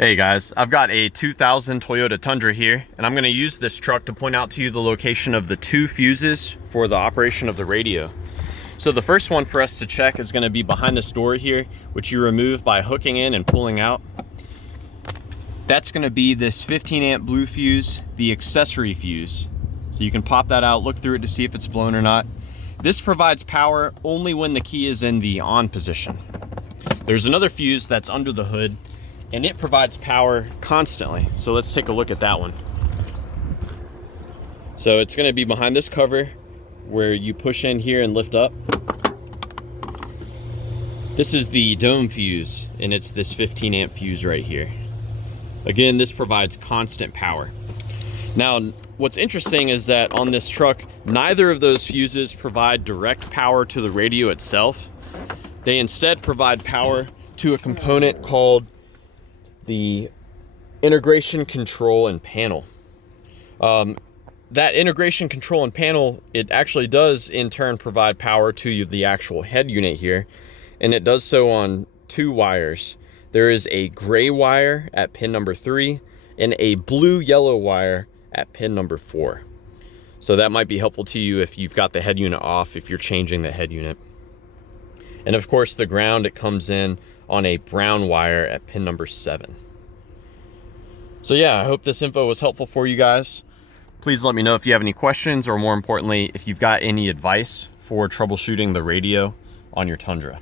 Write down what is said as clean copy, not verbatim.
Hey guys, I've got a 2000 Toyota Tundra here, and I'm going to use this truck to point out to you the location of the two fuses for the operation of the radio. So the first one for us to check is going to be behind this door here, which you remove by hooking in and pulling out. That's going to be this 15 amp blue fuse, the accessory fuse. So you can pop that out, look through it to see if it's blown or not. This provides power only when the key is in the on position. There's another fuse that's under the hood, and it provides power constantly. So let's take a look at that one. So it's going to be behind this cover where you push in here and lift up. This is the dome fuse, and it's this 15 amp fuse right here. Again, this provides constant power. Now, what's interesting is that on this truck, neither of those fuses provide direct power to the radio itself. They instead provide power to a component called the integration control and panel. That integration control and panel, it actually does in turn provide power to the actual head unit here, and it does so on two wires. There is a gray wire at pin number 3 and a blue-yellow wire at pin number 4. So that might be helpful to you if you've got the head unit off, if you're changing the head unit. And of course the ground, it comes in on a brown wire at pin number 7. So yeah, I hope this info was helpful for you guys. Please let me know if you have any questions, or more importantly, if you've got any advice for troubleshooting the radio on your Tundra.